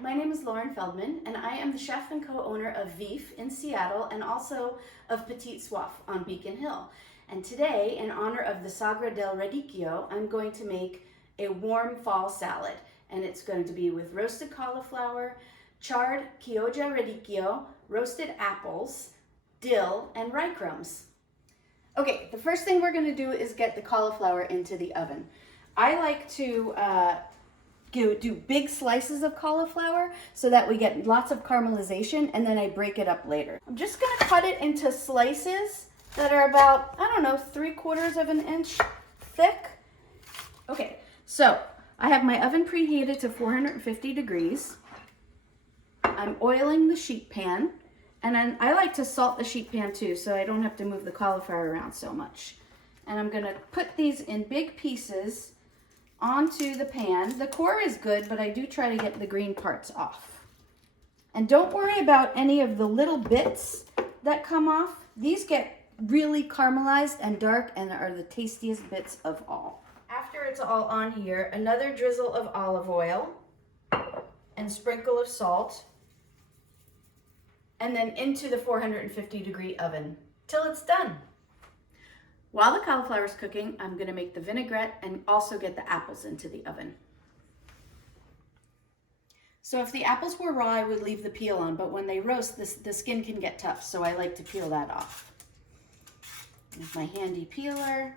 my name is Lauren Feldman, and I am the chef and co-owner of Vif in Seattle and also of Petite Soif on Beacon Hill. And today, in honor of the Sagra del Radicchio, I'm going to make a warm fall salad. And it's going to be with roasted cauliflower, charred Chioggia radicchio, roasted apples, dill, and rye crumbs. Okay, the first thing we're going to do is get the cauliflower into the oven. I like to do big slices of cauliflower so that we get lots of caramelization, and then I break it up later. I'm just going to cut it into slices that are about, I don't know, 3/4 of an inch thick. Okay, so I have my oven preheated to 450 degrees. I'm oiling the sheet pan, and then I like to salt the sheet pan too so I don't have to move the cauliflower around so much. And I'm going to put these in big pieces onto the pan. The core is good, but I do try to get the green parts off. And don't worry about any of the little bits that come off. These get really caramelized and dark and are the tastiest bits of all. After it's all on here, another drizzle of olive oil and sprinkle of salt, and then into the 450-degree oven till it's done. While the cauliflower is cooking, I'm going to make the vinaigrette and also get the apples into the oven. So if the apples were raw, I would leave the peel on, but when they roast, the skin can get tough, so I like to peel that off. With my handy peeler.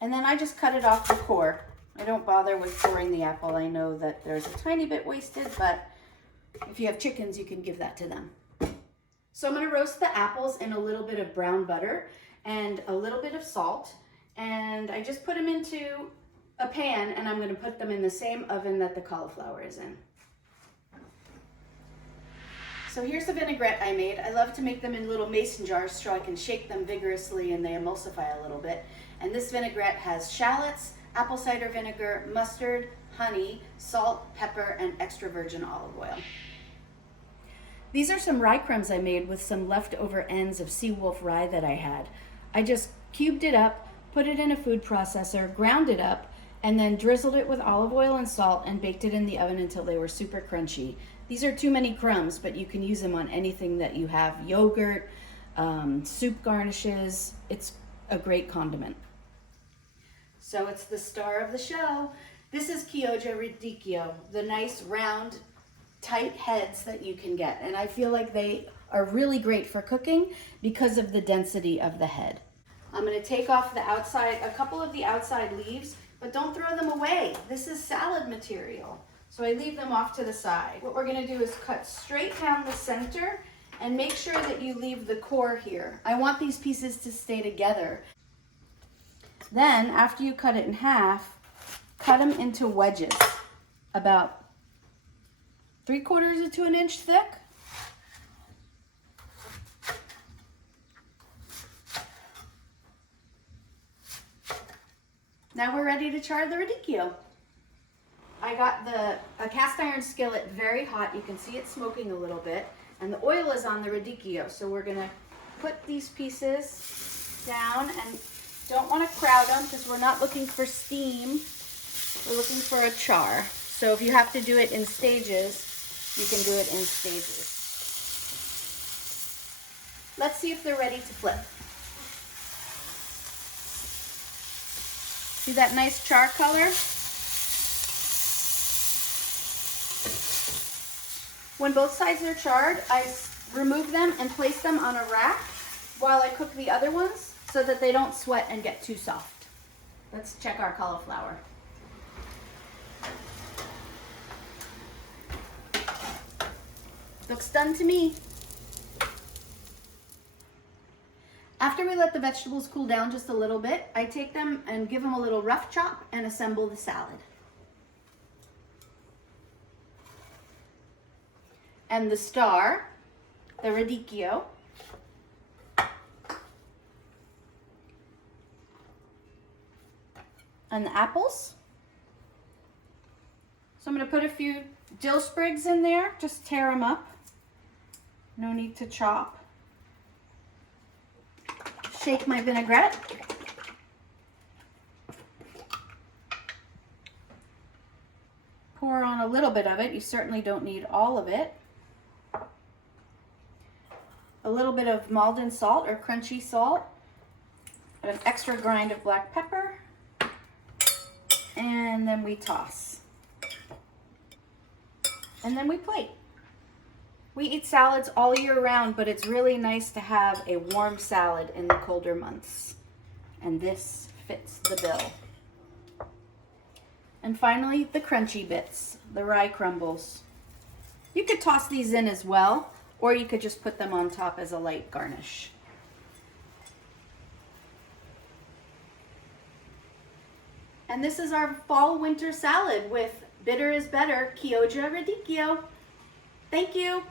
And then I just cut it off the core. I don't bother with coring the apple. I know that there's a tiny bit wasted, but if you have chickens, you can give that to them. So I'm going to roast the apples in a little bit of brown butter and a little bit of salt. And I just put them into a pan, and I'm going to put them in the same oven that the cauliflower is in. So here's the vinaigrette I made. I love to make them in little mason jars so I can shake them vigorously and they emulsify a little bit. And this vinaigrette has shallots, apple cider vinegar, mustard, honey, salt, pepper, and extra virgin olive oil. These are some rye crumbs I made with some leftover ends of Sea Wolf rye that I had. I just cubed it up, put it in a food processor, ground it up, and then drizzled it with olive oil and salt and baked it in the oven until they were super crunchy. These are too many crumbs, but you can use them on anything that you have. Yogurt, soup garnishes. It's a great condiment. So it's the star of the show. This is Chioggia radicchio, the nice round tight heads that you can get, and I feel like they are really great for cooking because of the density of the head. I'm going to take off the outside, a couple of the outside leaves, but don't throw them away. This is salad material, so I leave them off to the side. What we're going to do is cut straight down the center and make sure that you leave the core here. I want these pieces to stay together. Then after you cut it in half, cut them into wedges about 3/4 to an inch thick. Now we're ready to char the radicchio. I got a cast iron skillet very hot. You can see it smoking a little bit, and the oil is on the radicchio. So we're gonna put these pieces down, and don't want to crowd them because we're not looking for steam. We're looking for a char. So if you have to do it in stages, you can do it in stages. Let's see if they're ready to flip. See that nice char color? When both sides are charred, I remove them and place them on a rack while I cook the other ones so that they don't sweat and get too soft. Let's check our cauliflower. Looks done to me. After we let the vegetables cool down just a little bit, I take them and give them a little rough chop and assemble the salad. And the star, the radicchio, and the apples. So I'm going to put a few dill sprigs in there, just tear them up. No need to chop. Shake my vinaigrette. pour on a little bit of it. You certainly don't need all of it. A little bit of Maldon salt or crunchy salt, an extra grind of black pepper, and then we toss. And then we plate. We eat salads all year round, but it's really nice to have a warm salad in the colder months. And this fits the bill. And finally, the crunchy bits, the rye crumbles. You could toss these in as well, or you could just put them on top as a light garnish. And this is our fall winter salad with Bitter is Better, Chioggia Radicchio. Thank you.